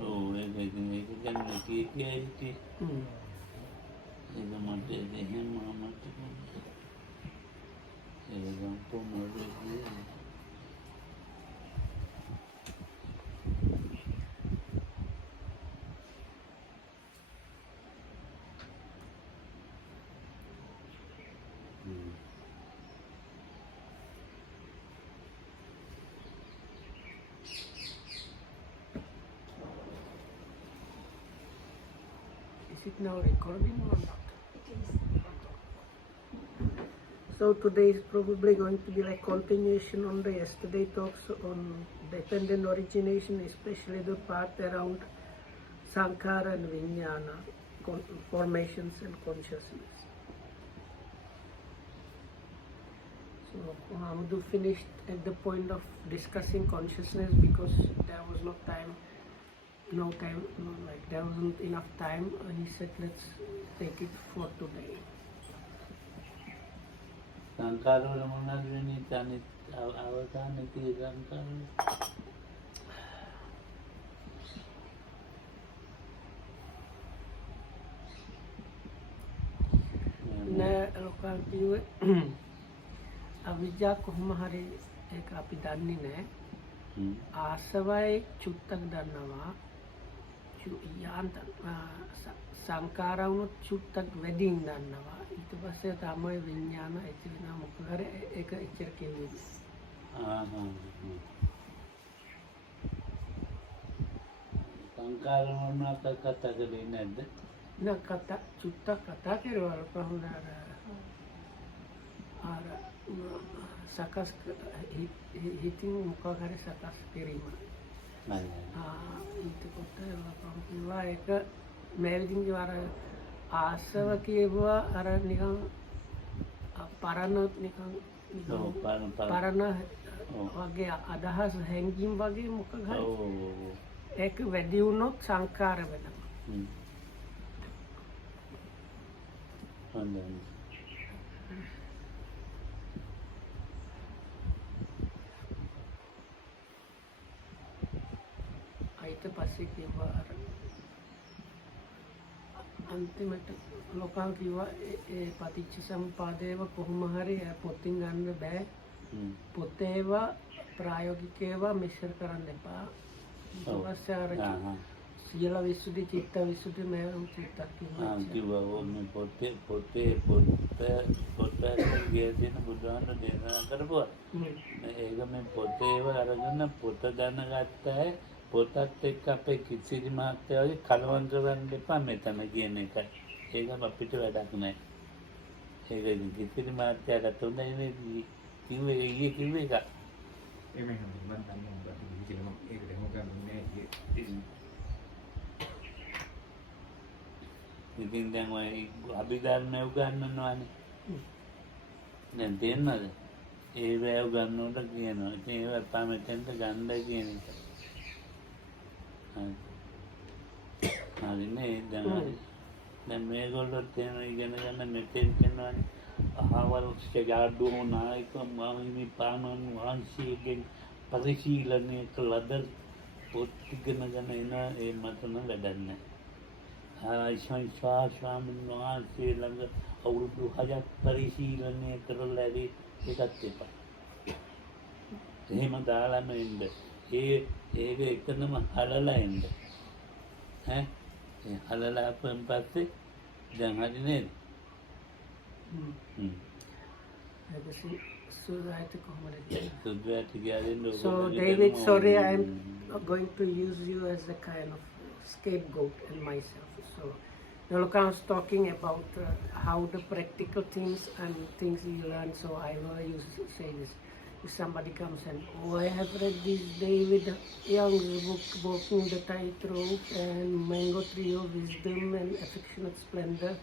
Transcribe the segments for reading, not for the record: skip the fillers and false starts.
Oh, ඒක ගන්න කීකියා හිටියේ. ඒක මට එහෙම මට ඒක සම්පූර්ණ Is it now recording or not? So today is probably going to be like continuation on the yesterday talks on dependent origination, especially the part around Sankara and Vijnana, formations and consciousness. So Muhammadu finished at the point of discussing consciousness because there was no time, like there wasn't enough time. He said, let's take it for today. සංකාරවල මොනවද වෙන්නේ? තනි අවසානයේ සංකාර නෑ local කිව්වේ අවිජ්ජා කොහොම හරි ඒක අපි දන්නේ නෑ. ආසවයි චුට්ටක් දන්නවා. සංකාර වුණොත් චුට්ටක් වැඩියෙන් දන්නවා. ඊට පස්සේ තමයි විඥාන ඇති වෙනා මොකද හරි ඒක එච්චර කියන්නේ. සංකාර මොනවාද කතා කරන්නේ නැද්ද? නෑ කතා චුට්ටක් කතා කරවල කොහොමද අර සකස් හිතින් මොකක් හරි සකස් කිරීම. එතකොට කිව්වා ඒක මේ විදිහින් අර ආසව කියුවා අර නිකන් පරණ නිකන් පරණ වගේ අදහස් හැංගීම් වගේ මොකක් හරි ඒක වැඩි වුණොත් සංකාර වෙනවා. හොඳයි. ඊට පස්සේ කිව්වා අර අන්තිමට ලෝකල් කිව්වා ඒ පටිච්ච සමුප්පාදේව කොහොම හරි පොතින් ගන්න බෑ. පොතේව ප්‍රායෝගිකේව මිශ්‍ර කරන්න එපා. ඊට පස්සේ අර සීල විසුද්ධි චිත්ත විසුද්ධි මේ චිත්තක් කිව්වා ඕනේ පොතේ කියන බුදුහාම දේශනා කරපුවා. ඒක මේ පොතේව අරගෙන පොත දැනගත්තා. පොතත් එක්ක අපේ කිසිදි මාත්‍යා වගේ කලවම් කරන්න එපා මෙතන කියන එකයි. ඒක අපිට වැඩක් නැහැ. ඒක කිසිදි මාත්‍යාකට හොඳයි නේ කිව්වේ ඊයේ කිව්වේ එක. එමෙන්න මම දන්නේ නැහැ ඒක දෙමු ගන්නේ ඉතින් දැන් ඔය අභිධර්මය උගන්වනවානේ. දැන් තේරෙනවද? ඒ වැය උගන්වනකොට කියනවා. ඉතින් ඒව තමයි මෙතෙන්ට ගන්නයි කියන එක. හරිනේ දැන් මේගොල්ලෝ තේන ඉගෙන ගන්න මෙතෙන් කියනවානේ. අහවල් ශාඩෝ නායක මාහිමි පානන් වහන්සේගෙන් පරිශීලනය කළද පොත් ඉගෙන ගන්න එන ඒ මතන වැඩක් නැහැ. ස්වාමීන් වහන්සේ ළඟ අවුරුදු 6ක් පරිශීලනය කරලා ඇති ඒකත් එපා. එහෙම දාලාම එන්න. ඒක එකනම හලලා එන්න. හලලා පස්සේ දැන් හරි නේද? So David, sorry, I'm going to use you as a kind of scapegoat and myself. So Nolaka was talking about how the practical things and things you learn. So I will use say this. If somebody comes and, oh, I have read this David Young's book, Walking the Tightrope and Mango Tree of Wisdom and Affectionate Splendor.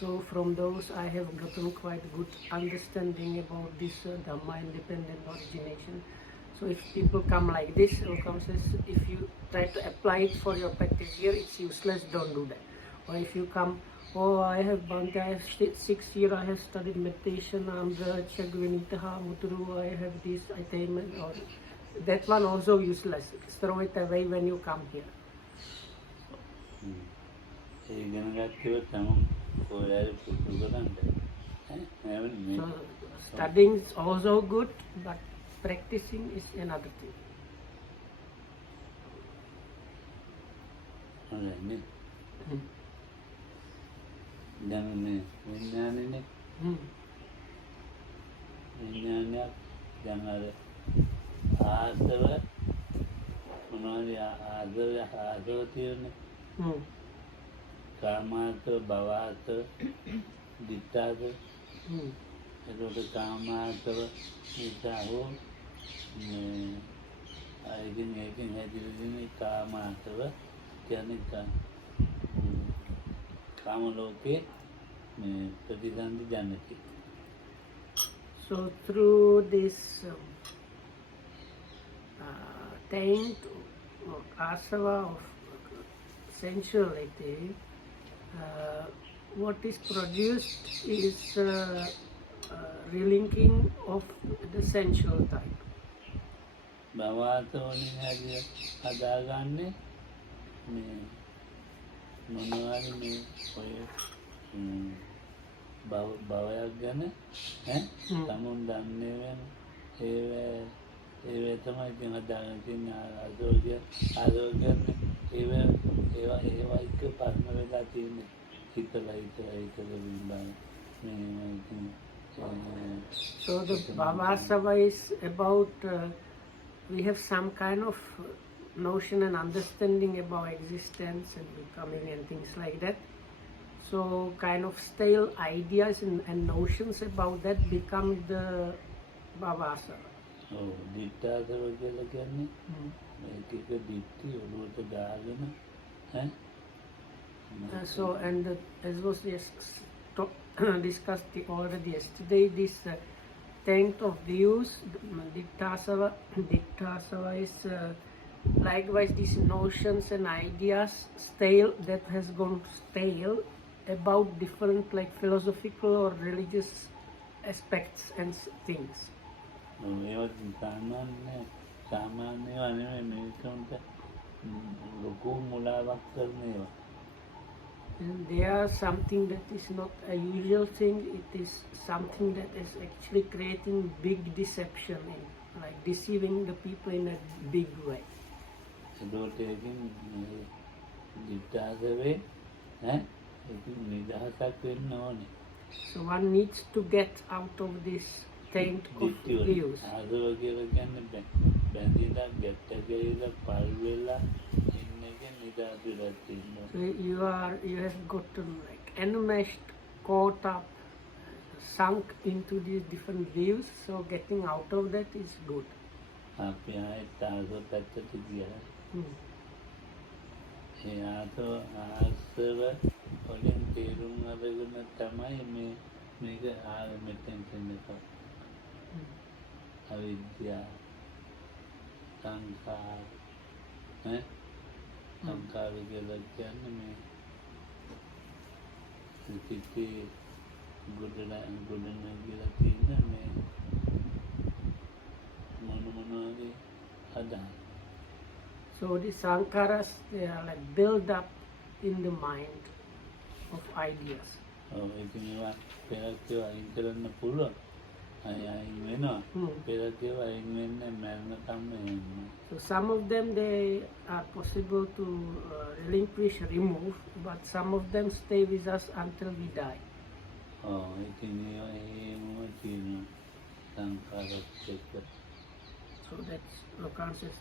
So from those I have gotten quite good understanding about this Dhamma independent origination. So if people come like this, Nolaka says, if you try to apply it for your practice here, it's useless, don't do that. Or if you come Oh, I have Bhante. I have 6 years. I have studied meditation. Amra, Chagvinitaha, Mudru. I have this attainment. Or that one also useless. Throw it away when you come here. ඒ ඉගෙන ගත්තේ තමන් කොහේ පුරුදු කරන්න. ඈ So studying is also good, but practicing is another thing. හොඳයි. දැන් මේ විඥානනේ විඥානයක් දැන් අර ආසව මොනවද ආසව තියෙන්නේ කාමාසව භවසව දිත්තාසව එතකොට කාමාසව නිසා හෝ ඒකින් හැදිරෙන්නේ කාමාසව කියන්නේ කාම ලෝකේ ප්‍රතිසන්දි ජනකේ. So through this taint or asava of sensuality, what is produced is relinking of the sensual type. භවසවලින් හදාගන්නේ මේ මොනවාරි මේ ඔය භවයක් ගැන තමුන් දන්නේ වෙන ඒව තමයි ඉතින් හදාගෙන තියෙන ආරෝග්‍යන්නේ ඒවා එක පස්ම වෙලා තියෙන්නේ හිතලා විඳින්න So the Bhavasava is about we have some kind of notion and understanding about existence and becoming and things like that. So kind of stale ideas and notions about that become the Bhavasava. ඔව් දිට්ඨාසව කියලා කියන්නේ මේක දිට්ඨි ඔළුවට දාගෙන So and as was discussed already yesterday, this taint of views, Ditthasava is likewise these notions and ideas stale that has gone stale about different like philosophical or religious aspects and things. ඒවත් සාමාන්‍යව නෙමෙයි මේකට ලොකු මුලාවක් කරන ඒවා. And they are something that is not a usual thing. It is something that is actually creating big deception and like deceiving the people in a big way. ඒකට ඒකින් දිට්ඨාසවේ ඒකින් නිදහසක් වෙන්න ඕනේ. So one needs to get out of this taint of views. ආසව කියලා කියන්නේ බැඳිලා ගැට ගිරලා පල් වෙලා ඉන්න එක නිදහස් වෙලා තියෙනවා. So you have gotten like enmeshed, caught up, sunk into these different views. So getting out of that is good. අපි ආයෙත් ආසව පැත්තට ගියා. ඒ ආසව වලින් තේරුම් අරගෙන තමයි මේක ආයෙ මෙතෙන් එන්නේ. අවිද්‍යාව සංඛාර සංඛාර කියලා කියන්නේ මේ සිතේ ගොඩනැගිලා තියෙන මේ මොනවාද හදා. So the sankharas, they are like build up in the mind of ideas. ඔව් ඉතින් ඒවා පෙරත් අයින් කරන්න පුළුවන්. අයින් වෙනවා. පෙරත් අයින් වෙන්නේ මරණකම් එන්නේ. So some of them they are possible to relinquish, remove, but some of them stay with us until we die. ඔව් ඉතින් ඒවා තියෙනවා සංඛාරත් එක්ක. So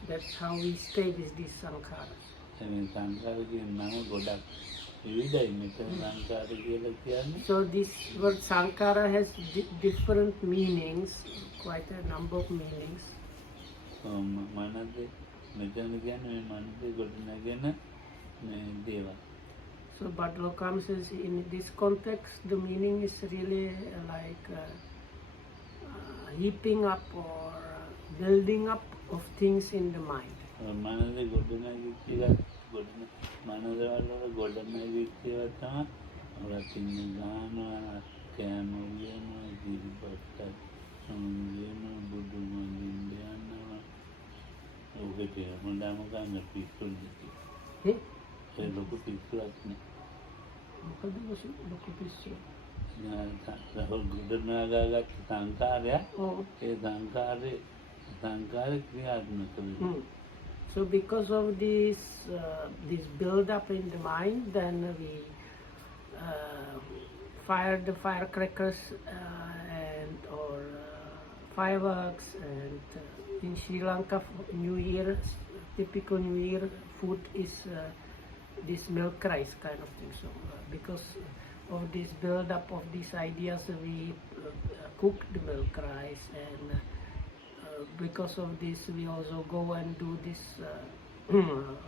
that's how we stay with these sankharas. එමේ සංඛාර කියන නම ගොඩක් විවිධයි. මෙතන සංඛාර කියලා කියන්නේ So this word sankhara has different meanings, quite a number of meanings. මනද මෙතන කියන්නේ මේ මනසේ ගොඩනගෙන මේ දේවල්. So but Lokam says in this context the meaning is really like heaping up or building up of things in the mind. මනසේ ගොඩනැගිච්ච මනස වල ගොඩනැගිච්ච තමයි රතින්න ගානවා කෑම උයනවා කිරිපත්තක් වෙනවා බුදු මඳින්න යනවා ඔකට හොඳම ගන්න පිස්සුල් Eh? ඒ ලොකු පිස්සුවක් නේ මොකද ලොකු පිස්සුව? රහුල් ගොඩනගාගත්ත සංකාරයක් Oh. ඒ සංකාරය ක්‍රියාත්මක වෙනවා So because of this build up in the mind, then we fire the firecrackers and or fireworks. And in Sri Lanka, New Year, typical New Year food is this milk rice kind of thing. So because of this build up of these ideas, we cook the milk rice, and because of this we also go and do this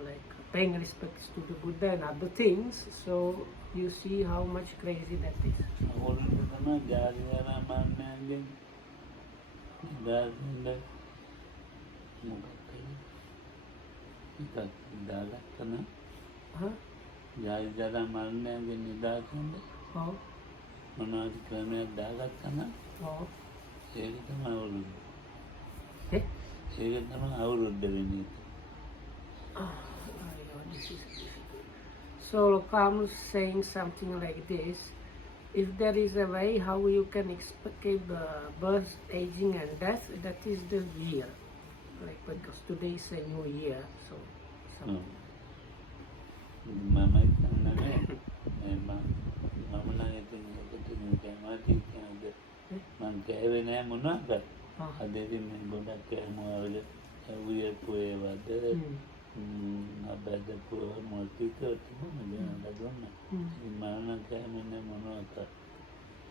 like paying respects to the Buddha and other things. So you see how much crazy that is. අවුරුද්ද තමයි ජාතිවාරා මාන්නයන්ගෙන් නිදාගන්න මොකක්ද එකක් දාගත්තන Huh? ජාතිවාරා මාන්නයන්ගෙන් නිදාගන්න Oh, මොනවද ක්‍රමයක් දාගත්තන oh. ඒක තමයි අවුරුද්ද Eh? ඒක තමයි අවුරුද්ද වෙන්නේ So Lokam's saying something like this: if there is a way how you can escape birth, aging and death, that is the year. Like because today is a new year, so something. මම හිතන්නේ මම නම් ඉතින් ඒකට කැමති කියන්නේ මං කෑවේ නෑ මොනවාද අද ඉතින් මේ ගොඩක් කෑම වල උයපු ඒවාද අබදපු මොල්ටික තිබුණා නේද දුන්නා මම නම් කෑවේ නෑ මොනවාද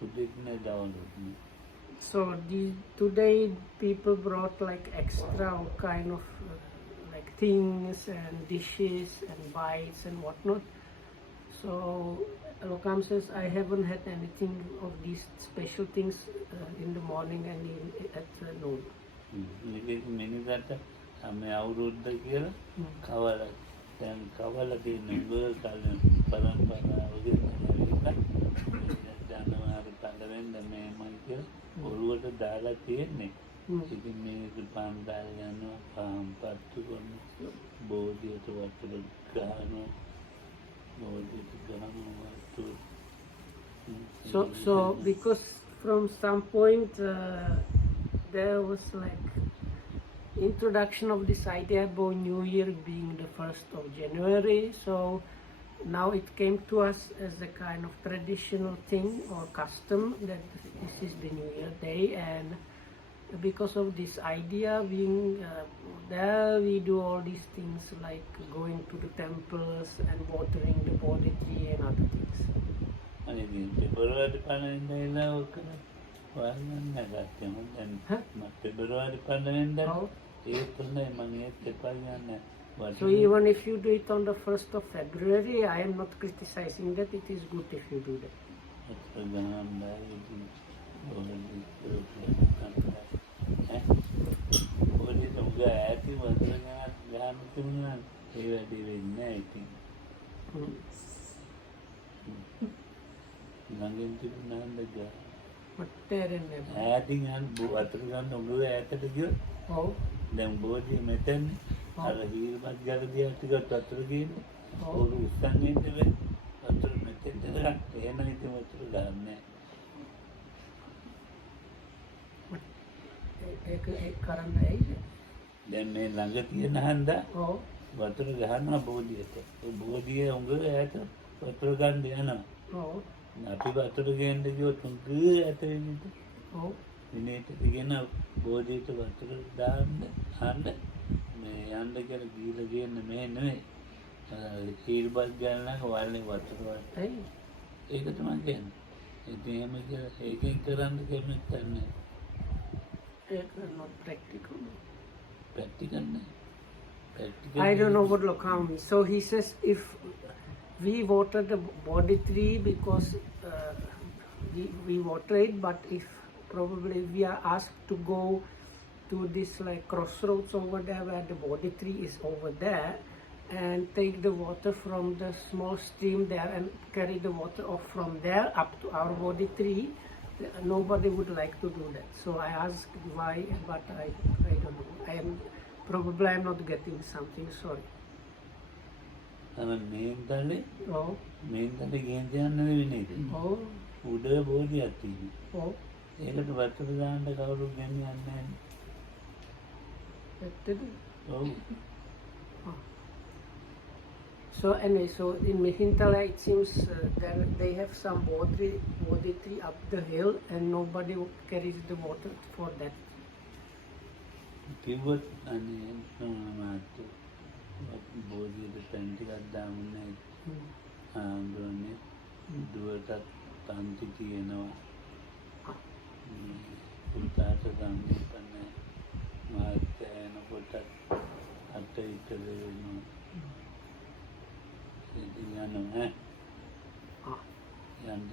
පුදුක් නෑ දවල්වල So today people brought like extra kind of like things and dishes and bites and whatnot. So Lokam says, I haven't had anything of these special things in the morning and at noon. මේක මිනිකට මේ අවුරුද්ද කියලා කවල දැන් කවල තියෙන උගල කාලේ පරම්පරාව ජනවාරි 15 වෙනිදා මේමයි කියලා ඔළුවට දාලා තියෙන්නේ ඉතින් මේක පාන්දාල් යනවා පාම් පත්තු කරනවා බෝධියට වතුර ගහනවා බෝධියට ගහනවා වතුර So because from some point there was like introduction of this idea about New Year being the 1st of January, so now it came to us as a kind of traditional thing or custom that this is the New Year day, and because of this idea being there, we do all these things like going to the temples and watering the Bodhi tree and other things. අනිත් පෙබරවාරි 15 වෙනිදා ඔක වල්න්න ගත්තම දැන් පෙබරවාරි 15 වෙනිදා ඒ තුනේ මම ඒත් එපා යන්නේ So even if you do it on the 1st of February, I am not criticizing that. It is good if you do that. ළඟින් තිබුණාද ගා But තේරෙන්නේ නැහැ. ඈතින් යන වතුර ගන්න උඹ ඈතට ගියොත් ඔව්. දැන් බෝධිය මෙතන අර හීල්පත් ගලදියා ටිකක් වතුර ගිහින් ඔලු උස්සන් ඉන්නේ වතුර මෙතෙන්ට ගන්න එහෙම ඉතින් වතුර ගන්නෑ ඒක කරන්න ඇයිද? දැන් මේ ළඟ තියෙන හන්දා ඔව්. වතුර ගහනවා බෝධියට ඒ බෝධිය උඟ ඈත වතුර ගන්න යනවා ඔව්. අපි වතුර ගේන්න ගියොත් උඟ ඈත වෙන්නේ ඔව්. විනේට දිගෙන බෝධියට වතුර දාන්න හන්න මේ යන්න කියලා ගිහලා ගේන්න මේ නෙවෙයි හීල්පත් ගන්න වල්නේ වතුර වල ඇයි? ඒක තමයි කියන්නේ ඉතින් එහෙම කියලා ඒකෙන් කරන්න කැමති නැහැ ඒක not practical. practical නෑ I don't know what Lokam means. So he says if we water the Bodhi tree because we water it, but if probably we are asked to go to this like crossroads over there where the Bodhi tree is over there, and take the water from the small stream there and carry the water off from there up to our body tree. Nobody would like to do that. So I asked why, but I don't know. Probably I'm not getting something. Sorry. මේන්තලේ Oh, මේන්තලේ ගේන් තියන්න වෙන්නේ oh, උඩ බෝධියක් තියෙනවා. oh. ඒකට වතුර දාන්න කවුරු ගෙනියන්නේ නැහැ. That did it. ඔව්. So anyway, so in Mehintala it seems they have some body tree up the hill and nobody carries the water for that. කිව්වොත් අනේ මාත් බෝධියට තැන් ටිකක් දාමුනේ ආන්දෝනේ දුවටත් තන්ති තියෙනවා පුතාට දන්නේ නැහැ මාත් යනකොට අත ඉතල වෙනවා ඉතින් යනවා Ah, යන්න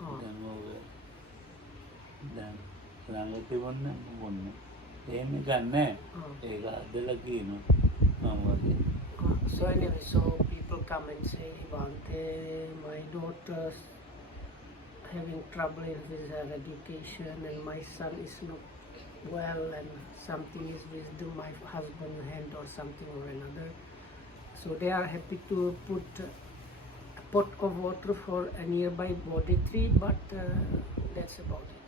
ah. දැන් ඔය දැන් ළඟ තිබුණ මොන්න එහෙම ගන්නෑ ඒක අදලා කියනවා මම වගේ So anyway, so people come and say, Bante, my daughter's having trouble with her education and my son is not well and something is with my husband's hand or something or another. So they are happy to put a pot of water for a nearby body tree, but that's about it.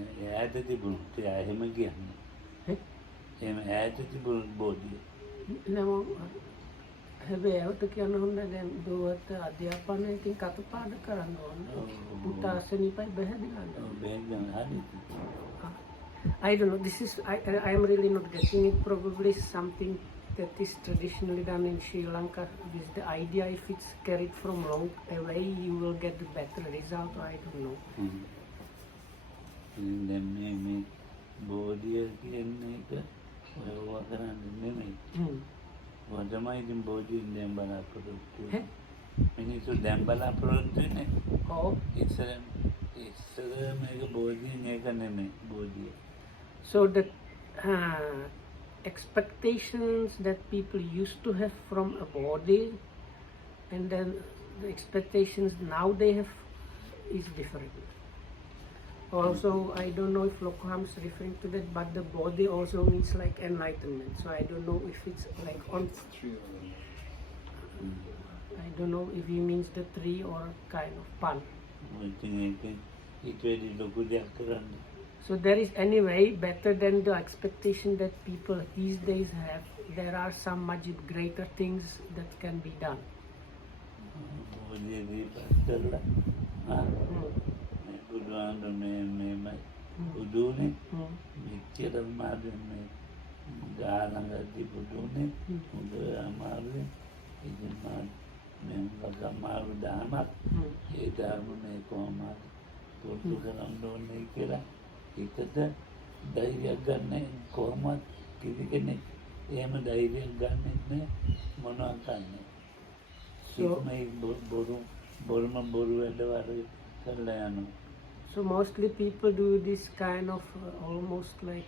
ඈත තිබුණු තියා එහෙම කියන්නේ Eh? එහෙම ඈත තිබුණු බෝධිය නම හැබැයි කියන්න හොඳ දැන් දුවට අධ්‍යාපනය ඉතින් කටපාඩම් කරන්න ඕන. පුතා අසනීපයි බැහැදිලා. බෙහෙත් හරි I don't know. This is I am really not getting it. Probably something that is traditionally done in Sri Lanka with the idea if it's carried from long away you will get the better result. I don't know. දැන් මේ බෝධිය කියන්නේ එක ඔයවා කරන්නේ නෙමෙයි ඔය තමයි ඉතින් බෝධියෙන් දැන් බලාපොරොත්තු මිනිස්සු දැන් බලාපොරොත්තු වෙන්නේ Oh, ඉස්සර මේක බෝධියෙන් ඒක නෙමෙයි බෝධිය so the expectations that people used to have from a body and then the expectations now they have is different. Also, I don't know if Lokam is referring to that, but the body also means like enlightenment. So I don't know if it's like on. I don't know if he means the tree or kind of pun. ඉතින් ඒකෙන් ඊට වැඩි ලොකු දෙයක් කරන්න So there is anyway better than the expectation that people these days have. There are some much greater things that can be done. බෝධිය දීපත් කරලා බුදුහාමුදුරුවෝ මේමයි බුදුනේ මෙච්චර අමාරුවෙන් මේ ගාලඟදී බුදුනේ හොඳ අමාරුවෙන් ඉතින් මම අමාරු දාමක් ඒ ධර්මනේ කොහොමද පුරුදු කරන්න ඕනේ කියලා හිතට ධෛර්යයක් ගන්න කොහොමද කිසි කෙනෙක් එහෙම ධෛර්යයක් ගන්නෙ නැහැ මොනවා කරන්නේ මේ බොරුම බොරු වැඩ වල කරලා යනවා So mostly people do this kind of almost like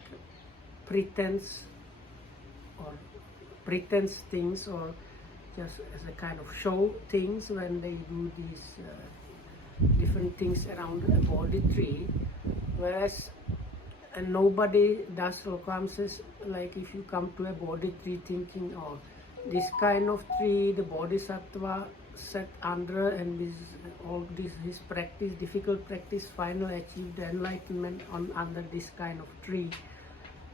pretense things or just as a kind of show things when they do these different things around a body tree, whereas and nobody does Lokam says like if you come to a body tree thinking oh this kind of tree the bodhisattva set under and with all this his practice difficult practice finally achieved the enlightenment under this kind of tree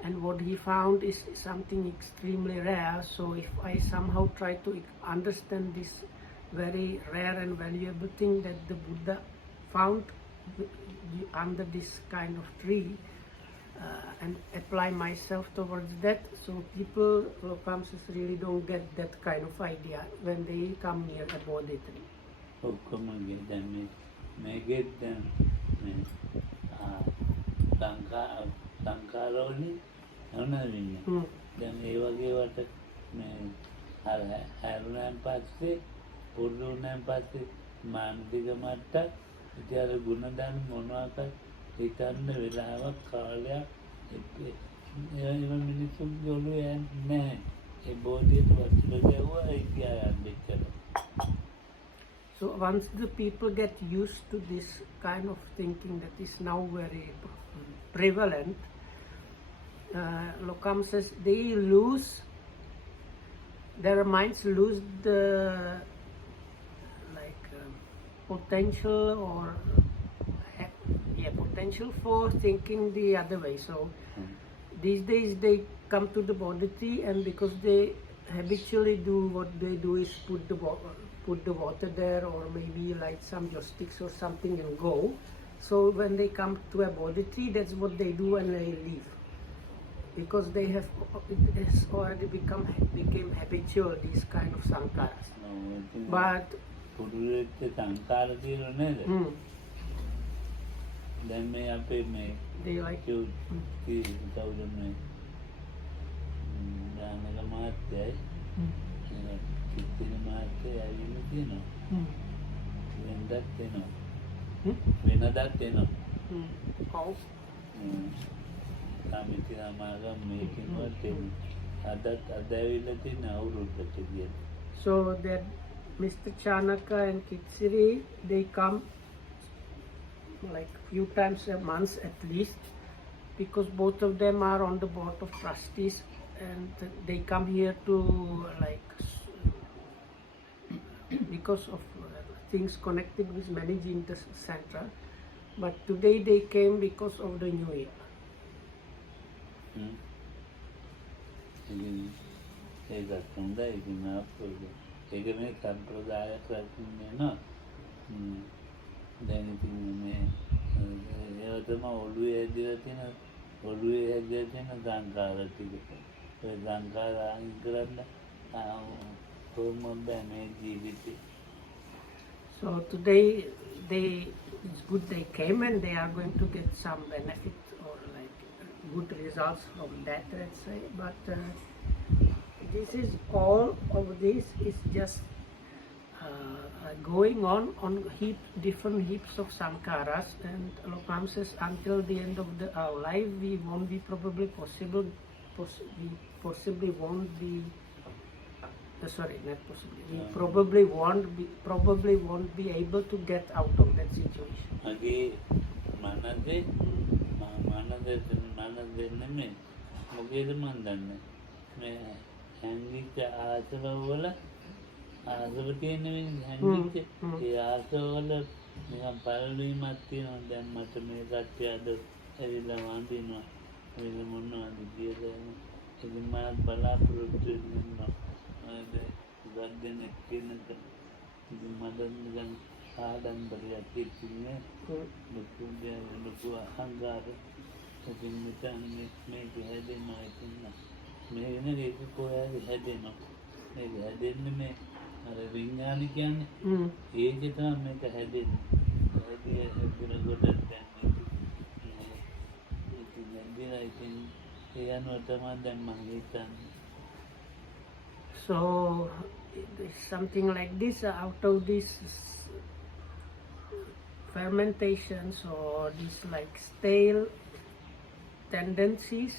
and what he found is something extremely rare. So if I somehow try to understand this very rare and valuable thing that the Buddha found under this kind of tree and apply myself towards that. So people, Lokamsis really don't get that kind of idea when they come near a body tree. ඔක්කොම දැන් මේකෙත් දැන් සංකාරවලින් හොනවින්නේ දැන් ඒ වගේ වට මේ අර හැරුණාන් පස්සේ පුරුදු වුණාන් පස්සේ මානසික මට්ටම් ඉතින් අර ගුණධර්ම මොනවාකට හිතන්න වෙලාවක් කාලයක් ඒව මිනිස්සුන්ගේ ඔළුවේ නැහැ ඒ බෝධියට වතුර ගැව්වා ඒ කියා යන්න එච්චර. So once the people get used to this kind of thinking that is now very prevalent, Lokam says they lose, their minds lose the potential or potential for thinking the other way. So these days they come to the body tree, and because they habitually do what they do is put the water there, or maybe light some joysticks or something and go. So when they come to a body tree, that's what they do and they leave, because they have, it has already became habitual, these kind of sankharas. But පුරුවෙච්ච සංකාර තියෙනව නේද? දැන් මේ අපේ මේ they like කවුද මේ දානක මහත්තයයි කිත්තින මහත්තයයි ඇවිල්ලා තියෙනවා. වෙනදත් එනවා. වෙනදත් එනවා. how සමිති සමාගම් මේකින්වත් අදත් අද ඇවිල්ලා තියෙන අවුරුද්දට ගියද. So that Mr. Chanaka and Kitsiri, they come like few times a month at least, because both of them are on the board of trustees, and they come here to because of things connected with managing the center. But today they came because of the New Year. ඒකත් හොඳයි. ඉතින් ඒක මේ සම්ප්‍රදායක් රකින්නේ නා. දැන් ඉතින් මේ ඒව තමයි ඔළුවේ ඇදලා තියෙන සංකාර ටික. ඒ සංකාර අයින් කරන්න කොහොමද මේ ජීවිතේ. So today it's good they came, and they are going to get some benefit or good results from that, let's say. But this is all of this is just going on different heaps of sankharas, and Lokam says until the end of our life we won't be probably won't be able to get out of that situation. මගේ මනසේ නෙමෙයි මොකේද මන් දන්නේ මේ හැංගිච්ච ආසවවල ආසව තියෙන හැංගිච්ච ඒ ආසවවල නිකන් පළවීමක් තියෙනවා. දැන් මට මේ කට්ටිය අද ඇවිල්ලා වඳිනවා වෙන මොනවද කියලා. ඉතින් මම බලාපොරොත්තු වෙනවා ගද්දෙනෙක් කෙනෙක් ඉතින් මට නිකන් ආඩම්බරයක් තියෙන්නේ ලොකු අහංකාර. ඉතින් මෙතන මේක හැදෙනවා. ඉතින් මේක කොහේද හැදෙනවා. මේක හැදෙන්නේ මේ අර විඥානි කියන්නේ ඒක තමයි මේක හැදෙන්නේ. හැදෙන කොට දැන් ඉතින් ඒ අනුව තමයි දැන් මම හිතන්නේ. So something like this, out of these fermentations or these stale tendencies,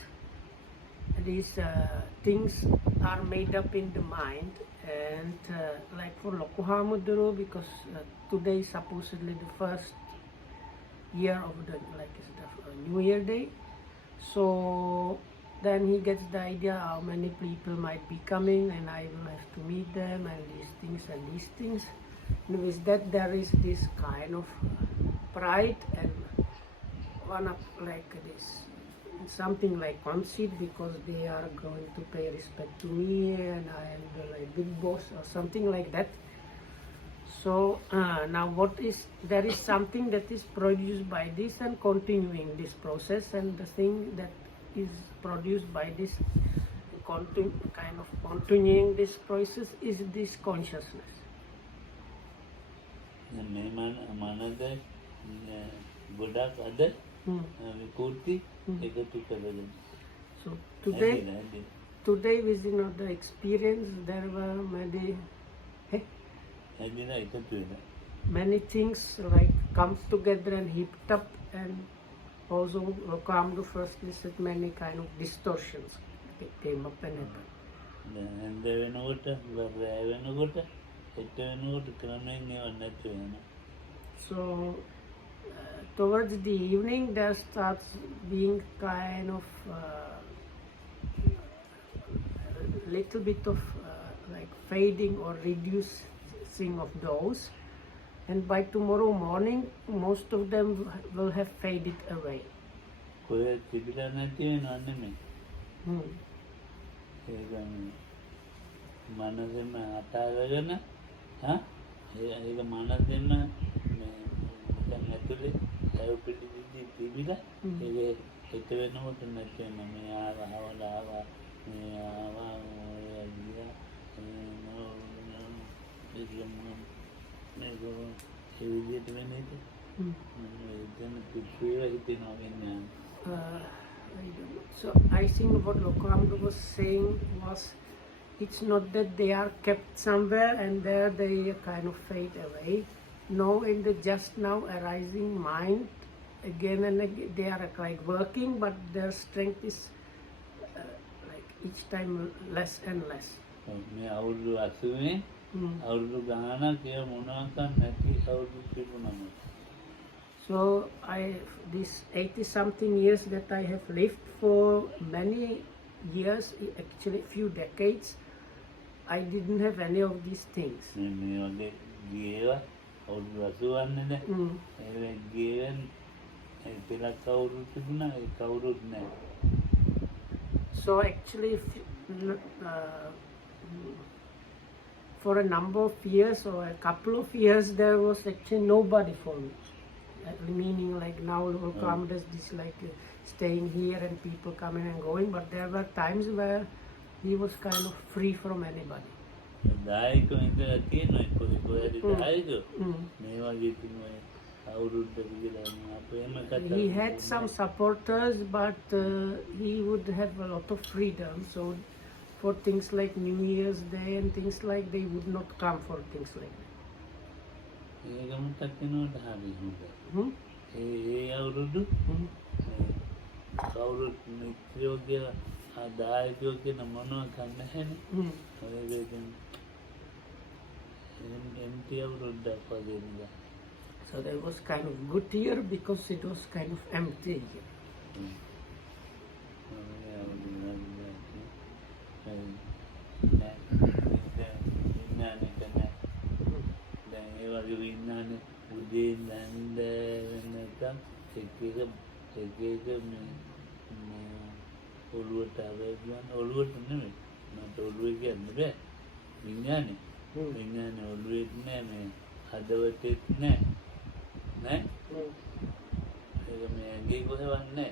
these things are made up in the mind. And for Lokuhamuduru, because today is supposedly the first year of the New Year Day, so then he gets the idea how many people might be coming, and I will have to meet them, and these things. And with that there is this kind of pride and something like conceit, because they are going to pay respect to me and I am the big boss or something like that. So now there is something that is produced by this and continuing this process, and the thing that is produced by this continuing this process is this consciousness. So today within the experience there were many things comes together and heaped up, and also Lokam the first said many kind of distortions came up and happened. ඇන්ද වෙනකොට රෑ වෙනකොට එට වෙනකොට ක්‍රමයෙන් ඒව නැති වෙනවා. So towards the evening there starts being kind of little bit of like fading or reducing of those, and by tomorrow morning most of them will have faded away. කොහෙ තිබිලා නැති වෙනව නෙමෙයි. Hmm. ඒක මනසෙම අතාරගෙන ඒක මනසෙම නිකන් ඇතුලේ ඇව පිටිදි තිබිලා ඒක හිත වෙනකොට නැති වෙන මේ ආවා මේ ආවා ඔය ගියා මේක ඒ විදිහට වෙන්නේ දැන් පිටුවේ හිතෙනවා වෙන්නේ. I don't know. So I think what Lokamda was saying was, it's not that they are kept somewhere and there they kind of fade away. No, in the just now arising mind, again and again they are like working, but their strength is like each time less and less. මේ අවුරුදු 80 අවුරුදු ගානක් ඒ මොනවාක්වත් නැති අවුරුදු තිබුණා. So this 80 something years that I have lived, for many years, actually few decades, I didn't have any of these things. මේ වගේ ගියේවා අවුරුදු 80 වන්නේද? ඒ ගියෙන් ඒ පෙරක් අවුරුදු තිබුණා ඒ කවුරුත් නැහැ. So actually for a number of years or a couple of years there was actually nobody for me. Meaning like now Lokamda is like staying here and people coming and going, but there were times where he was kind of free from anybody. දායක ඉඳලා තියෙනවා කොහේ දායක මේ වගේ තියෙනවා අවුරුද්දක කියලා අපේම කතා. He had some supporters, but he would have a lot of freedom. So for things like New Year's Day and things like, they would not come for things like that. ඒකම තක්කනෝට හරි හොඳයි. ඒ අවුරුදු කවුරුත් මිත්‍රයෝ කියලා දායකයෝ කියන මොනවා කන්නේ නැහැනේ. ඒක empty අවුරුද්දක් වගේ නේද? So that was kind of good year because it was kind of empty. ඒ වගේ විඥානේ උදේ නැන්ද වෙනකම් එක මේ ඔළුවට ආවම ඔළුවට නෙමෙයි මට ඔළුවේ කියන්නේ බෑ විඥානේ ඔළුවේ නෑ මේ හදවතේ නෑ ඒක මේ ඇඟේ කොහෙවත් නෑ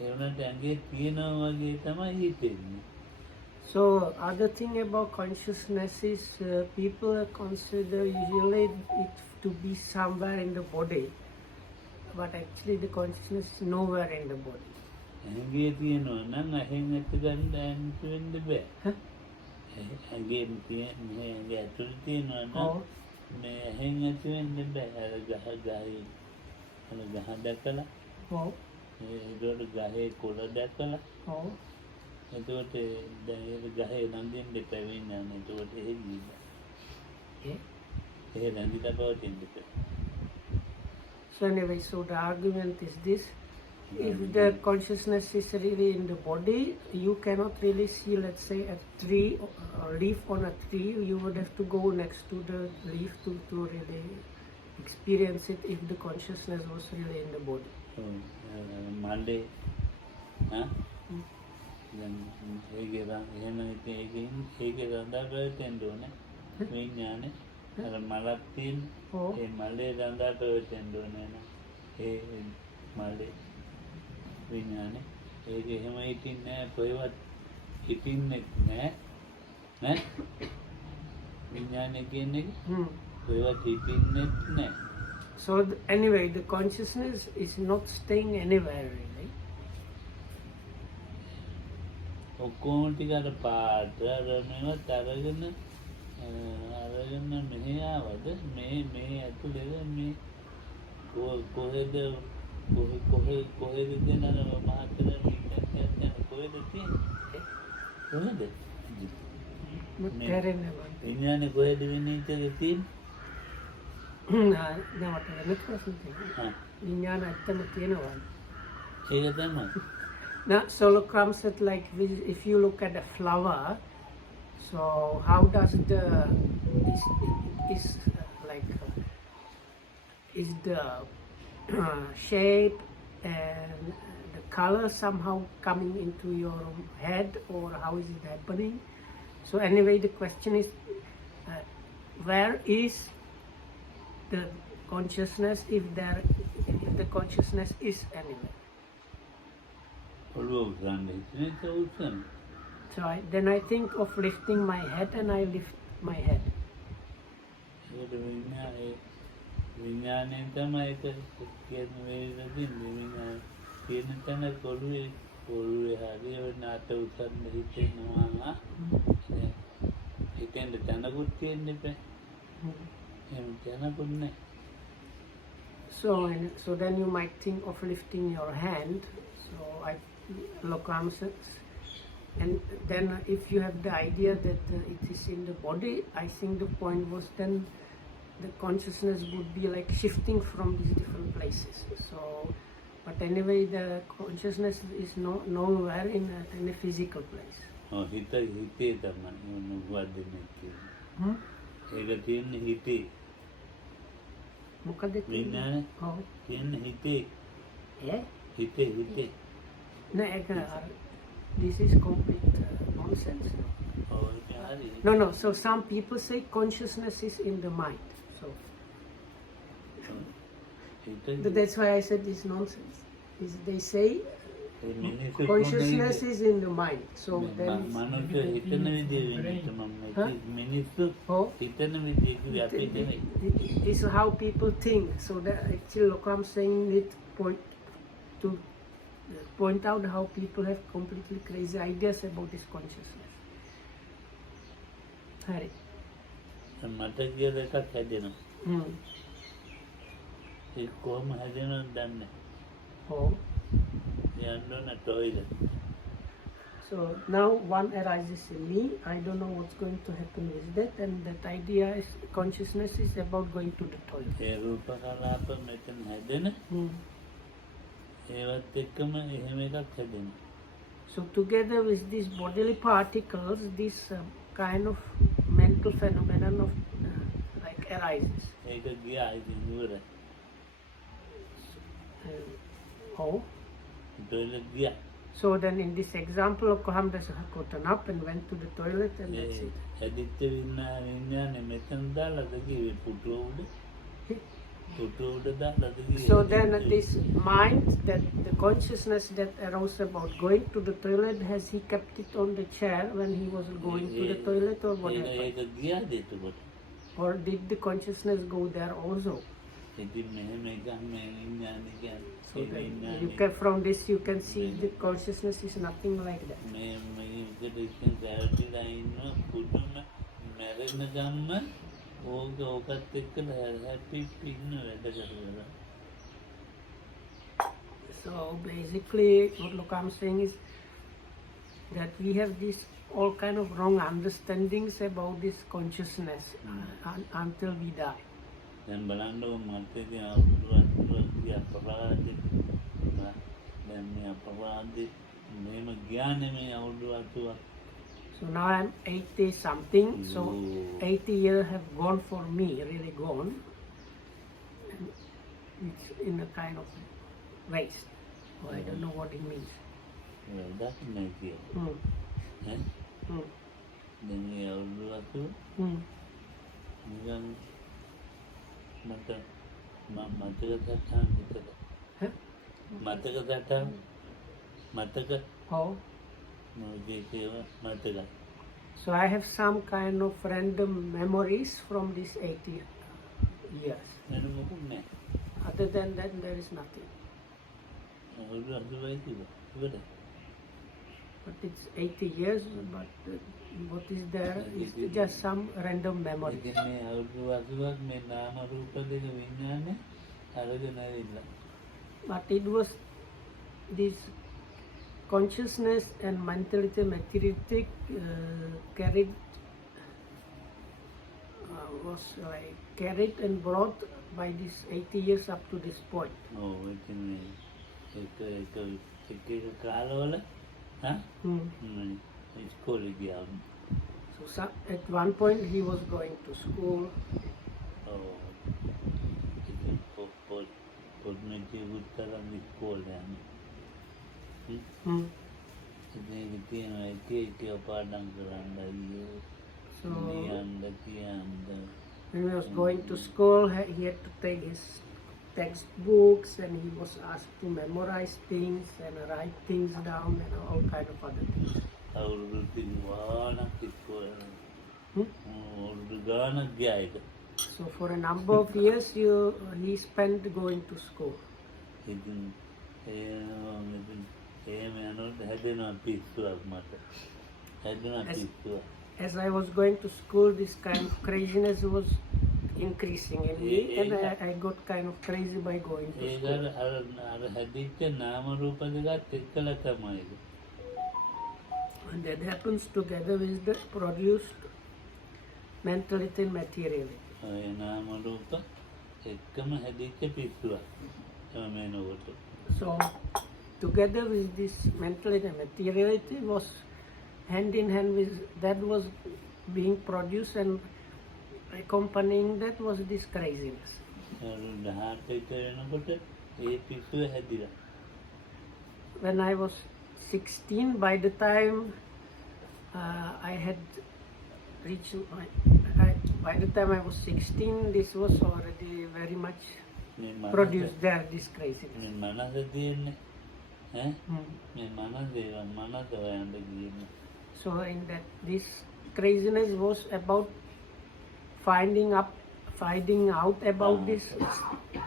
ඒ වුණාට ඇඟේ තියෙනවා වගේ තමයි හිතෙන්නේ. So other thing about consciousness is people consider usually it to be somewhere in the body, but actually the consciousness is nowhere in the body. ඇඟේ තියෙනවා නම් ඇහෙන් ඇත්ත ගන්න ඇන්ට වෙන්න බෑ. ඇඟේ තියෙන්නේ ඇඟේ ඇතුළේ තියෙනවා නම් මේ ඇහෙන් ඇත්ත වෙන්න බෑ. අර ගහ දැකලා ඒකට ගහේ කොළ දැකලා එතකොට දැන් ඒක ගහේ නන්දින්න දෙපා විඥානේ එතකොට එහෙදි ඒ නන්දිලා පවතින්න දෙපා. So anyway, so the argument is this: if the consciousness is really in the body, you cannot really see, let's say, a tree or leaf on a tree. You would have to go next to the leaf to really experience it if the consciousness was really in the body. Monday, දැන් ඒකේ එහෙම ඒකේ රඳාපැවතෙන්න ඕනේ විඥානේ. අර මලක් තියෙන ඒ මලේ රඳාපැවතෙන්න ඕනේ නේද? ඒ මලේ විඥානේ ඒක එහෙම හිටින්නේ නැහැ කොහෙවත් හිටින්නේ නැහැ විඥානේ කියන්නේ කොහෙවත් හිටින්නේ නැහැ. So anyway, the consciousness is not staying anywhere really. ඔක්කොම ටික අර පාට අර මේවත් අරගෙන මෙහෙ ආවද මේ ඇතුළේ මේ කොහෙද දෙන මහත්තයා මිනිස්සුන්ට කොහෙද තියෙන්නේ කොහෙද තේරෙන්නේ විඥානේ කොහෙද විනීතක තියෙන්නේ? නැවට වෙනත් ප්‍රශ්න තියෙනවා. ආ විඥාන ඇත්තම තියෙනවා. ඒක තමයි. Now, Solo comes at like this, if you look at a flower, so how does the is like is the shape and the color somehow coming into your head, or how is it happening? So anyway, the question is, where is the consciousness if the consciousness is anywhere? So then I think of lifting my head and I lift my head. විඥාණයෙන් තමයි ඒක කියන වේදකින් විඥාන කියන තැන කොළුවේ හරි ඔය නාට උසන්න හිතෙනවා හිතෙන්ද තැනකුත් තියෙන්න එපා එහෙම තැනකුත් නැහැ. So then you might think of lifting your hand. So I look and then if you have the idea that it is in the body, I think the point was then the consciousness would be like shifting from these different places. So, but anyway, the consciousness is nowhere in a physical place. Oh, හිතේ තමයි මොනවද කියන්නේ. ඒක තියෙන්නේ හිතේ. මොකද විඥානේ? ඔව්. තියෙන්නේ හිතේ. හිතේ. නෑ ඒක this is complete nonsense. Oh, ඒක හරි. No. So some people say consciousness is in the mind. So that's why I said it's nonsense. They say consciousness is in the mind. So then මනුෂ්‍ය හිතන විදිය වෙනට මම මිනිස්සු හිතන විදිය කිව්වේ අපි හිතන්නේ. It's how people think. So that actually look, I'm saying it point out how people have completely crazy ideas about this consciousness. Hari. මට කියලා එකක් හැදෙනවා. ඒක කොහොම හැදෙනවද දන්නේ Oh. යන්න ඕන toilet. So now one arises in me. I don't know what's going to happen with that, and that idea is consciousness is about going to the toilet. ඒ රූප කලාප මෙතන හැදෙන ඒවත් එක්කම එහෙම එකක් හැදෙනවා. So together with these bodily particles, this kind of mental phenomenon of like arises. ඒක ගියා ඉතින් ඉවරයි. Oh. toilet ගියා. So then in this example, Kohamdas had gotten up and went to the toilet and that's it. හැදිච්ච විඥානේ මෙතන දාලාද කිව්වේ පුටුව උඩ. So then this mind, that the consciousness that arose about going to the toilet, has he kept it on the chair when he was going to the toilet, or what happened? Or did the consciousness go there also? So then from this you can see the consciousness is nothing like that. So basically what I'm saying is that we have this all kind of wrong understandings about this consciousness until we die. Then So now I'm 80 something, so 80 years have gone for me, really gone. And it's in a kind of waste. So I don't know what it means. Well, that's an idea. Then we So I have some kind of random memories from these 80 years. Other than that, there is nothing. But it's 80 years, but what is there is just some random memories. But it was this consciousness and mentality, materialistic carried was like carried and brought by this 80 years up to this point. ඔව් ඉතින් මේ එක කාලවල ඉස්කෝලේ ගියා. So at one point he was going to school. ඔව් ඉතින් පොත් මෙච්චි උත්තරම් ඉස්කෝලේ යන්නේ. ඉතින් ඒක තියෙනවා එක පාඩම් කරන්න අයියෝ. So කියන්න කියන්න. when he was going to school, he had to take his textbooks and he was asked to memorize things and write things down and all kind of other things. අවුරුදු 30 ඉස්කෝලේ. අවුරුදු ගානක් ගියා ඒක. So for a number of years he spent going to school. ඉතින් එහෙම යනකොට හැදෙනවා පිස්සුවක් මට. හැදෙනවා පිස්සුවක්. As I was going to school, this kind of craziness was increasing in me, and I got kind of crazy by going to ඒක school. අර හැදිච්ච නාම රූප දෙකත් එක්කලා තමයි ඒක. And that happens together with the produced mentality and materiality. ඒ නාම රූප එක්කම හැදිච්ච පිස්සුවක්. තමේනකොට. So together with this mentality and materiality was hand in hand with that was being produced and accompanying that was this craziness. අවුරුදු 18 වෙනකොට ඒ පිස්සුව හැදිලා. When I was 16, by the time I had reached by the time I was 16, this was already very much produced there, this craziness. මේ මනස තියෙන්නේ මේ මනස හොයන්න ගියේ. So in that this craziness was about finding out about this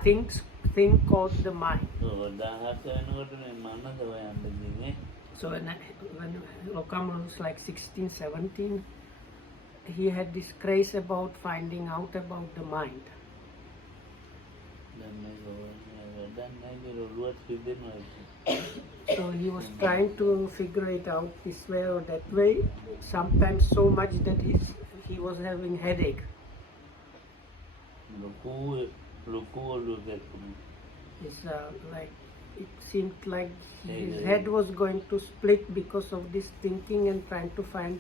thing called the mind. ඔව් 18 වෙනකොට මේ මනස හොයන්න ගියේ. So when Lokama was like 16, 17, he had this craze about finding out about the mind. දැන් මේක දැන් නැගිර ඔළුවත් පිදෙනවා. So he was trying to figure it out this way or that way, sometimes so much that he was having headache. ලොකු ඔළුව දැක්කුනේ. It's like it seemed like his head was going to split because of this thinking and trying to find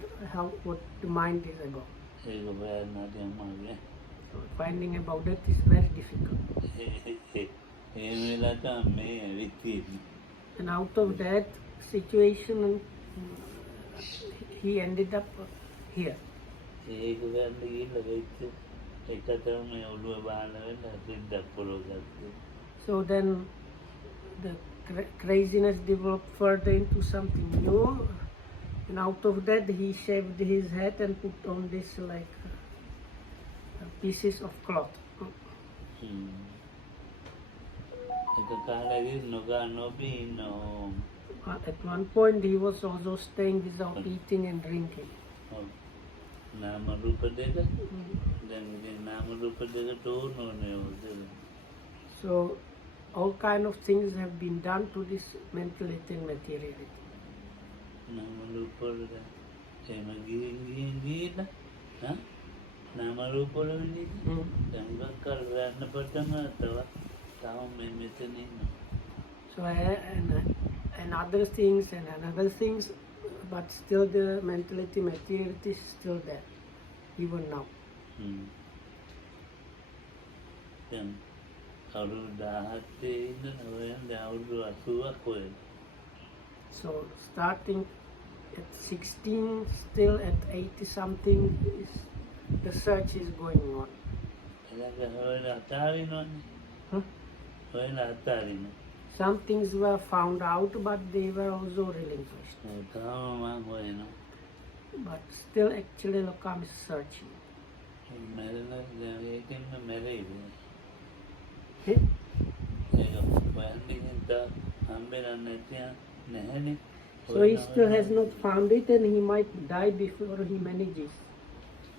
what the mind is about. ඒක බෑන අමාරුයි. So finding about it is very difficult. ඒ වෙලාවට මේ විත්තියි. And out of that situation, he ended up here. ඒක ගන්න ගිහිල්ලා වෙච්ච එකතම මේ ඔළුව බාන වෙන සිද්දක් පොරොගත්තා. So then the craziness developed further into something new, and out of that he shaved his head and put on this like pieces of cloth. එක කාලෙදී නොගා නොබී ඉන්නෝ. At one point he was also staying without eating and drinking. නාම රූප දෙක දැන් ඉතින් නාම රූප දෙක තෝරනෝනේ ඔතන. So all kind of things have been done to this mentality and materiality. නාම රූප වල එහෙම ගිහින් නාම රූප වල වෙන්නේ දැන් ගක්කල් ගන්න පටන් තව මේ මෙතන ඉන්නවා. So and other things and another things, but still the mentality materiality is still there even now. දැන් අවුරුදු 17 ඉඳන් හොයන්නේ අවුරුදු 80ක් හොයන. So starting at 16, still at 80 something, the search is going on. එලක හොයන අතාරිනවනේ. හොයන අතාරිනවා. Some things were found out, but they were also relinquished. තාම මම හොයනවා. But still actually Lokam is searching. මැරෙන දැන් ඒකෙන්ම මැරෙයිද? Okay? ඒක හොයන්නේ හින්දා හම්බෙන්නේ නැහැනේ. So he still has not found it and he might die before he manages.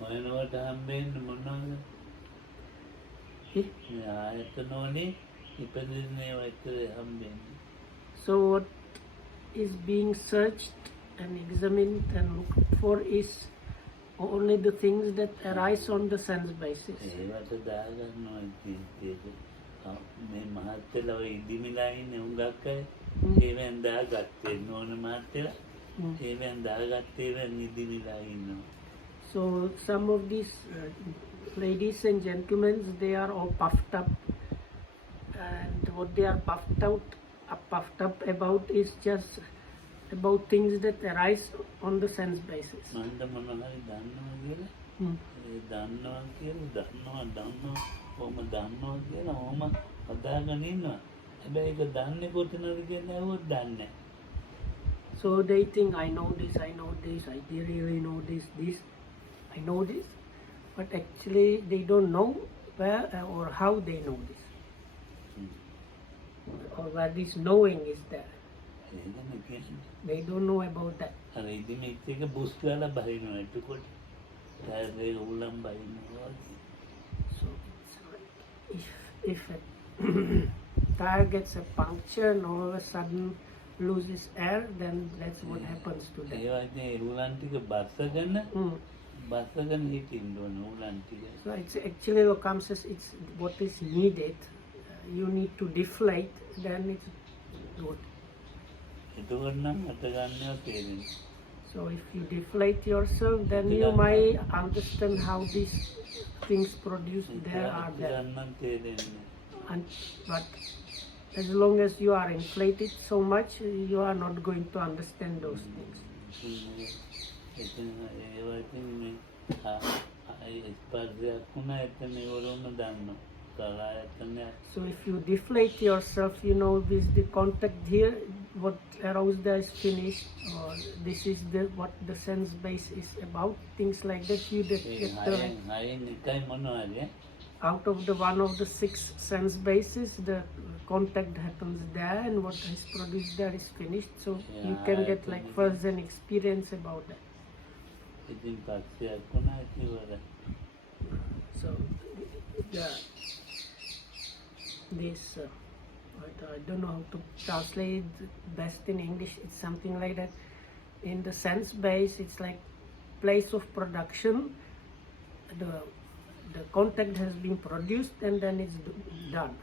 හොයනකොට හම්බෙන්නේ මොනවද? ආයතනෝනේ ඉපදින්නේ ඔයතරේ හම්බෙන්නේ. So what is being searched and examined and looked for is only the things that arise on the sense basis. ඒවට දාගන්නවා ජීවිතේට. මේ මහත්තයලා ඔය ඉදිමිලා ඉන්නේ හුඟක් අය. ඒවෙන් දාගත්තේ නෝන මහත්තයලා. ඒවෙන් දාගත්තේ ඒවෙන් ඉදිමිලා ඉන්නවා. So some of these ladies and gentlemen, they are all puffed up, and what they are puffed up about is just about things that arise on the sense basis. මන්ද මොනවා හරි දන්නවා කියලා. ඒ දන්නවා කියලා දන්නවා කොහොම දන්නවා කියලා ඔහොම හදාගෙන ඉන්නවා. හැබැයි ඒක දන්නේ කොතනද කියලා ඇහුවොත් දන්නේ නැහැ. So they think I know this, I really know this, I know this, but actually they don't know where or how they know this, or where this knowing is there. ඒකනේ කියන්නේ. They don't know about that. අර ඉදිමිත් එක බුස් ගාලා බහිනවා එතකොට. Tyre උලම් බහිනවා. So it's like if a tire gets a puncture and all of a sudden loses air, then that's what happens to them. ඒ වගේ උලන් ටික බස්සගෙන හිටින්න ඕන උලන් ටික. So it's actually what comes as it's what is needed. You need to deflate, then it's good. එතකොට නම් අත ගන්නවා තේරෙන්නේ. So if you deflate yourself, then you might understand how these things produced there are there. ගන්නන් තේරෙන්නේ. But as long as you are inflated so much, you are not going to understand those things. ඒවා ඉතින් මේ ස්පර්ශයක් වුණා එතන ඒවලුම දන්නවා. So if you deflate yourself, you know this the contact here, what aroused there is finished, or this is the what the sense base is about, things like that. You get out of the one of the 6 sense bases, the contact happens there, and what is produced there is finished. So you can get like first an experience about that. So this I don't know how to translate best in English. It's something like that. In the sense base, it's like place of production. The contact has been produced and then it's done.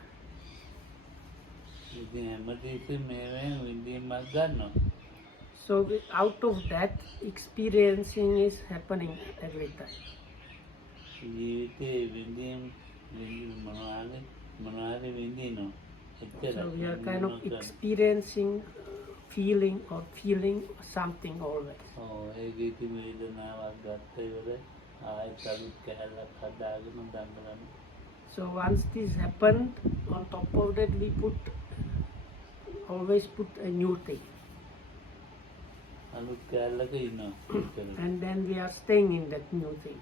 So out of that, experiencing is happening every time. So we are kind of experiencing, feeling something always. So once this happened, on top of that we always put a new thing. And then we are staying in that new thing.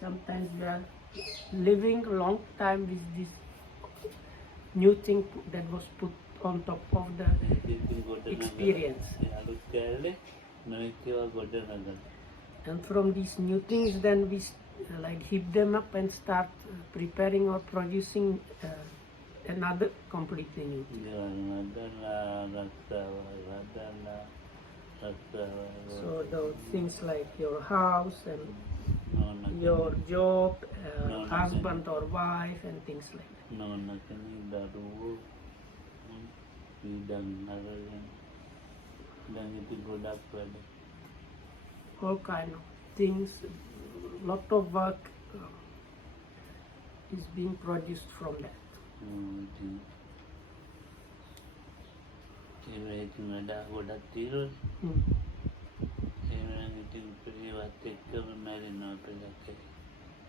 Sometimes we are living a long time with this new thing that was put on top of the experience. And from these new things, then we like heap them up and start preparing or producing another completely new thing. So those things like your house and your job, husband or wife and things like that. All kind of things, lot of work is being produced from that.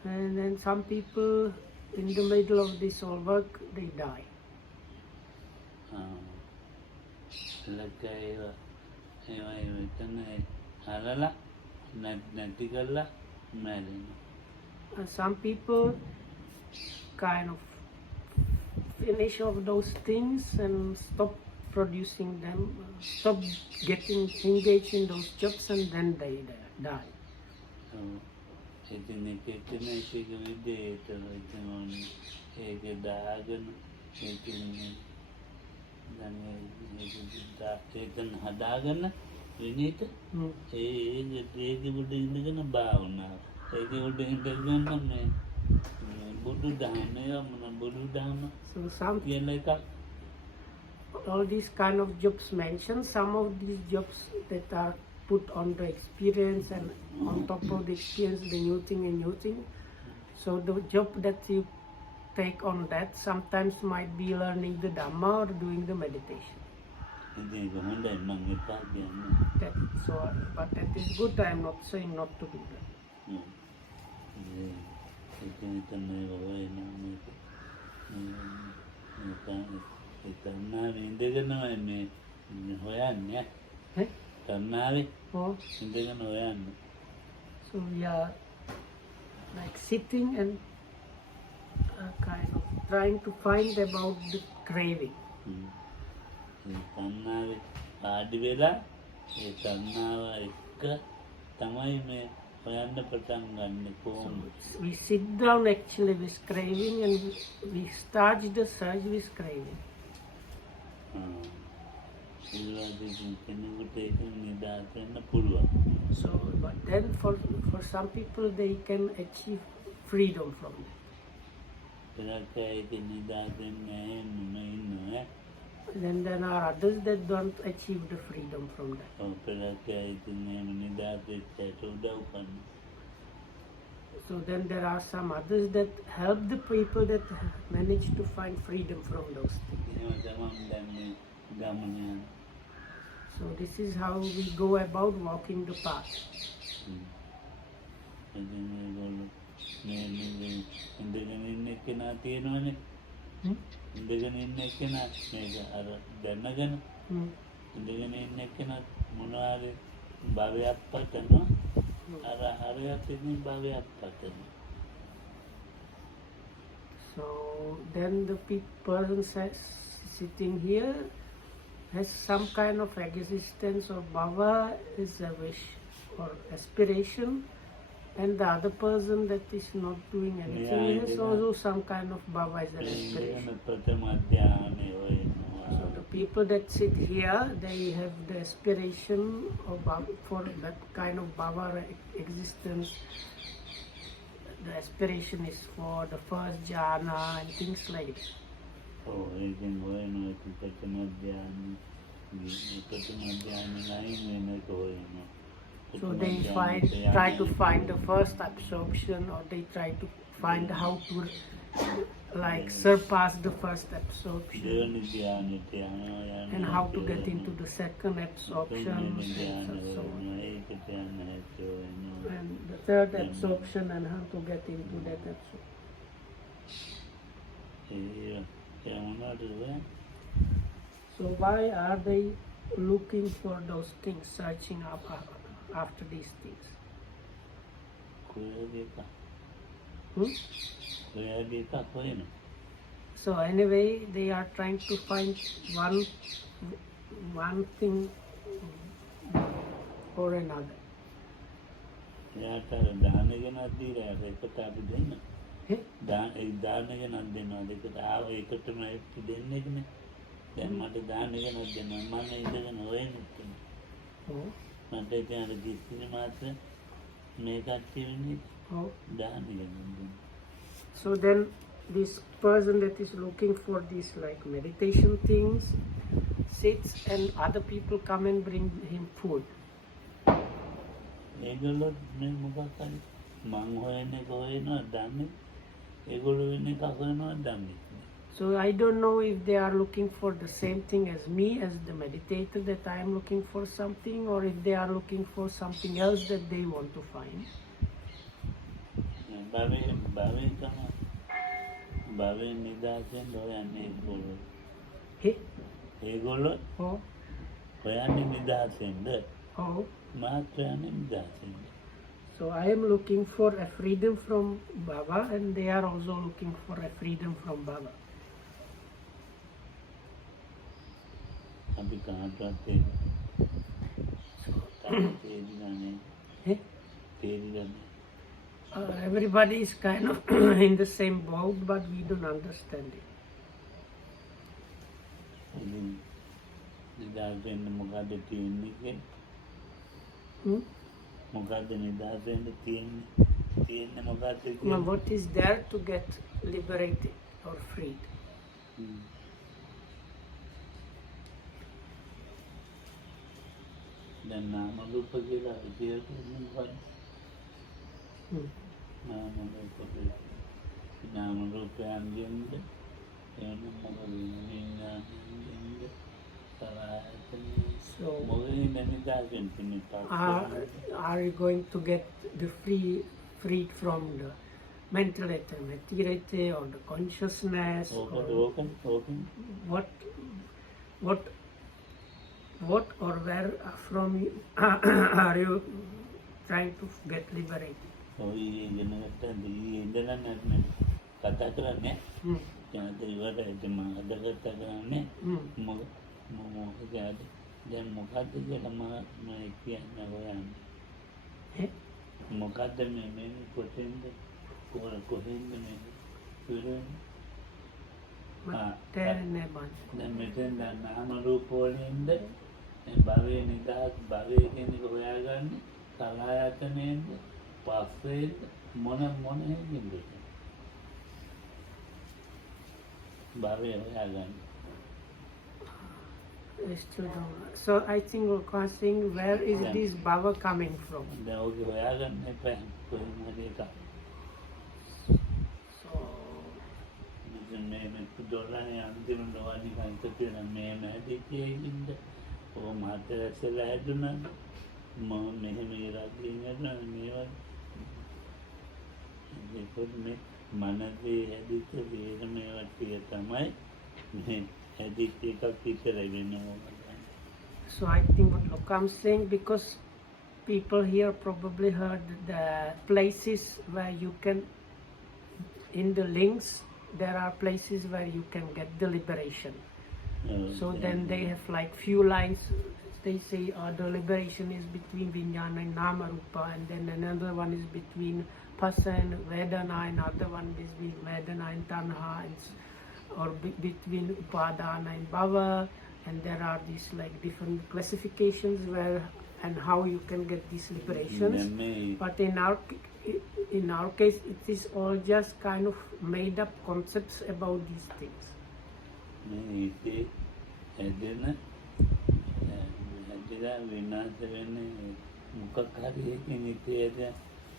And then some people in the middle of this all work, they die. Some people kind of finish off those things and stop producing them, stop getting engaged in those jobs, and then they die. දැන් ඒකෙන් හදාගන්න විනීත Hmm. ඒක උඩ ඉඳගෙන භාවනාව. ඒක උඩ ඉඳගෙන මේ බුදු දහම මොන බුදු දහම So some කියන එකක් all these kind of jobs mentioned, some of these jobs that are put on the experience, and on top of the experience the new thing. So the job that you take on that sometimes might be learning the Dhamma or doing the meditation. ඉතින් ඒක හොඳයි මම එපා කියන්නේ. That, so, but that is good. I am not saying not to do that. ඒක තමයි ඔය නම ඒ තණ්හාවේ ඉඳගෙනමයි මේ හොයන්නේ. Eh? තණ්හාවේ Oh, ඉඳගෙන හොයන්නේ. so we are like sitting and kind of trying to find about the craving. ඒ තණ්හාවේ ආදි වෙලා ඒ තණ්හාව එක්ක තමයි මේ හොයන්න පටන් ගන්න කොහොමද? We sit down actually with craving, and we start the search with craving. ඉතින් කෙනෙකුට ඒක නිදාස් වෙන්න පුළුවන්. So, but then for some people they can achieve freedom from it. පෙරක ඒක නිදාස් වෙන්නේ නැහැ ඉන්නවා. Then there are others that don't achieve the freedom from that. ඔව් පෙරක ඉතින් එහෙම නිදාස් වෙච්චට උදව් කරනවා. So then there are some others that help the people that manage to find freedom from those things. එහෙම තමයි දැන් මේ ගමන යන. So this is how we go about walking the path. ඉතින් මේගොල්ලෝ මේ ඉඳගෙන ඉන්න කෙනා තියෙනවනේ. ඉඳගෙන ඉන්න කෙනා මේක අර දැනගෙන ඉඳගෙන ඉන්න කෙනා මොනවාරි භවයක් පතනවා. අර හරියට ඉතින් භවයක් පතනවා. So then the person sitting here has some kind of existence or bhava is a wish or aspiration, and the other person that is not doing anything has also some kind of bhava as an aspiration. ඉඳගෙන ප්‍රථම ධානය වෙනවා. So the people that sit here, they have the aspiration of for that kind of bhava existence. The aspiration is for the first jhana and things like that. ඔව් ඒකෙන් හොයනවා ප්‍රථම ධානය. ප්‍රථම ධානය නයින් වෙනක හොයනවා. So they try to find the first absorption, or they try to find how to like surpass the first absorption, දෙවනි ධානයට යනවා and how to get into the second absorption, තුන්වෙනි and ධානය so on. වෙනවා. ඒකට යන්න හැටි වෙනවා. And the third absorption, and how to get into that absorption. ඒ මොනවද වෙන්නේ? So why are they looking for those things, searching up after these things? කොහෙද එක? Hmm? කොහෙද එකක් හොයනවා? So anyway, they are trying to find one thing or another. එයාට අර දාන ගෙනත් දීලා ඒකට අපි දෙන්න. Eh? ඒ දාන ගෙනත් දෙනවා. ඒකට ආව ඒකටම අපි දෙන්නේනේ. දැන් මට දාන ගෙනත් දෙනවා. මම ඉඳගෙන හොයන්නේ. Oh. මට ඉතින් අර කිසිම මාත්‍ර මේකත් කියන්නේ Oh. දාන ගෙනත්. So then this person that is looking for these like meditation things sits, and other people come and bring him food. ඒගොල්ලෝ මේ මොකක් හරි මං හොයන එක හොයනවා දන්නේ. ඒගොල්ලෝ වෙන එක හොයනවා දන්නේ. So I don't know if they are looking for the same thing as me, as the meditator, that I am looking for something, or if they are looking for something else that they want to find. භවයෙන් නිදහසෙන් හොයන්නේ ඒගොල්ලෝ. Hey? ඒගොල්ලෝ Oh. හොයන්නේ නිදහසෙන්ද? Oh. මාත් හොයන්නේ නිදහසෙන්ද? So I am looking for a freedom from Baba, and they are also looking for a freedom from Baba. අපි කාටවත් තේරිලානේ. Eh? තේරිලානේ. Everybody is kind of in the same boat, but we don't understand it. ඉතින් නිදහස් වෙන්න මොකද්ද තියෙන්නේ? Hmm? මොකද්ද නිදහස් වෙන්න තියෙන්නේ? තියෙන්නේ මොකද්ද Well, කියන්නේ? what is there to get liberated or freed? හ්ම්. දැන් නාම රූප කියලා විදියට මොකක්ද? Hmm. නාම රූප නාම රූපයන්ගෙන්ද එහෙනම් මොකද විඥානයෙන්ද So, මොකෙන්ද නිදහස් වෙන්නේ? are you going to get the freed from the mentality, materiality, or the consciousness? Or ඕකන් what or where from are you trying to get liberated? ඔය ඉගෙන ගන්න ඉඳලා නැත්නම් කතා කරන්නේ Hmm. දැන් ඉවරයි මම අද කතා කරන්නේ Hmm. මොකද දැන් මොකද්ද කියලා මම කියන්නේ හොයන්නේ Eh? මොකද්ද මේ කොහෙන්ද කොහෙන්ද මේ ඉවරන්නේ දැන් මෙතෙන් දැන් නාම රූප වලින්ද භවයේ නිදහස් භවයේ කියන එක හොයාගන්නේ කලායතනෙන්ද පස්සේ මොන හේකින්ද භවයේ හොයාගන්නේ I still don't know. So I think we're saying, where is Yeah. this bhava coming from? දැන් ඔක හොයාගන්න එපා කොහෙන් හරි එකක් So, ඉතින් මේ දොරනේ අන්තිමට වani කන්ට තියෙන මේ නැදිකේකින්ද ඔය මාතරසලා හැදුනා මම මෙහෙම ඉරද්දින් යනවා මේවා ඒකත් මේ මනසේ හැදිච්ච වේර මේවා ටික තමයි මේ හැදිච්ච එකක් විතරයි වෙනවා so I think what Lokam's saying, because people here probably heard the places where you can, in the links, there are places where you can get the liberation. So then they have like few lines. They say the liberation is between Vijnana and Nama Rupa, and then another one is between Phasa and Vedana, and another one is between Vedana and Tanha, or between Upadana and Bhava, and there are these like different classifications where and how you can get these liberations. But in our case, it is all just kind of made up concepts about these things. හැදිලා විනාශ වෙන්නේ මොකක් හරි එකකින් ඉතින්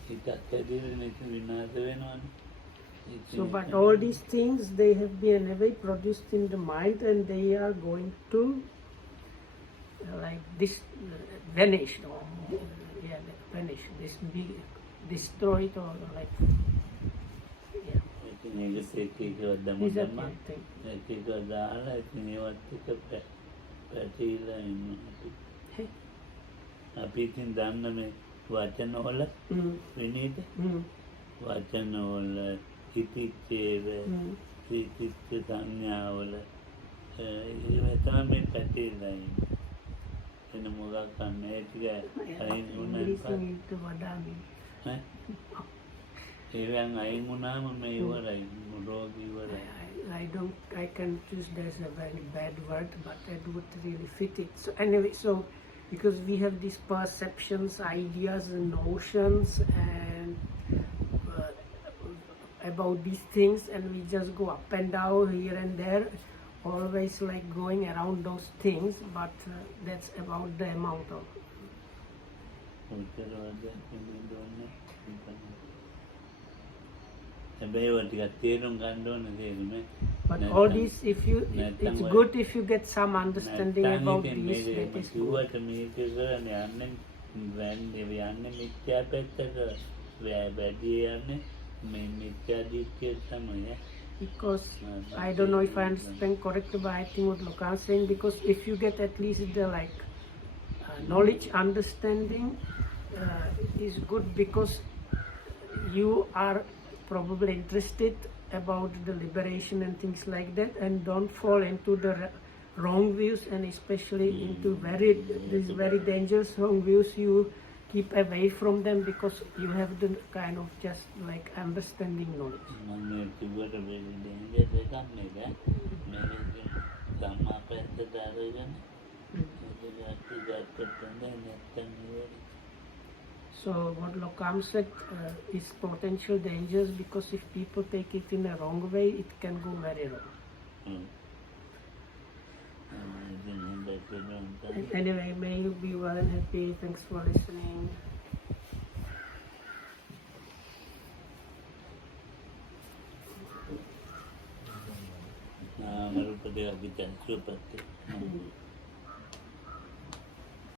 හිතක් හැදිලා විනාශ වෙනවනේ So, but all these things, they have been anyway produced in the mind, and they are going to like this vanish, or vanish, this be destroyed, or like ඉතින් ඒක එකක දම disappear. එකක දාලා ඉතින් ඒවත් එක පැතිලා ඉන්නවා අපි ඉතින් දන්න මේ වචනවල විනීත වචනවල හිතිච්චේව හිතිච්ච සංඥාවල ඒවා තමයි මේ පැතිලා ඉන්නේ එන මොකක් ගන්න ඒ ටික අයින් Listening to what I mean. ඒවෙන් අයින් වුණාම මේ ඉවරයි රෝගී ඉවරයි I can choose there's a very bad word, but I would really fit it. So anyway, so because we have these perceptions, ideas, and notions, and about these things, and we just go up and down here and there, always like going around those things. But that's about the amount of. But all these, if you, it's good if you get some understanding about these. That is good. Because I don't know if I understand correctly, but I think what Lokan is saying, because if you get at least the like knowledge, understanding is good, because you are probably interested about the liberation and things like that, and don't fall into the wrong views, and especially into these very dangerous wrong views. You keep away from them because you have the kind of just like understanding knowledge. තමා පැත්තට අරගෙන Mm. ඉතිගත් කරන්න නැත්තම් ඉවරයි. So what Lokam said is potential dangers because if people take it in a wrong way, it can go very wrong. ඉතින් හොඳයි පෙනුම් Anyway, may you be well and happy. Thanks for listening. නාම රූප දෙක විතර සුවපත්.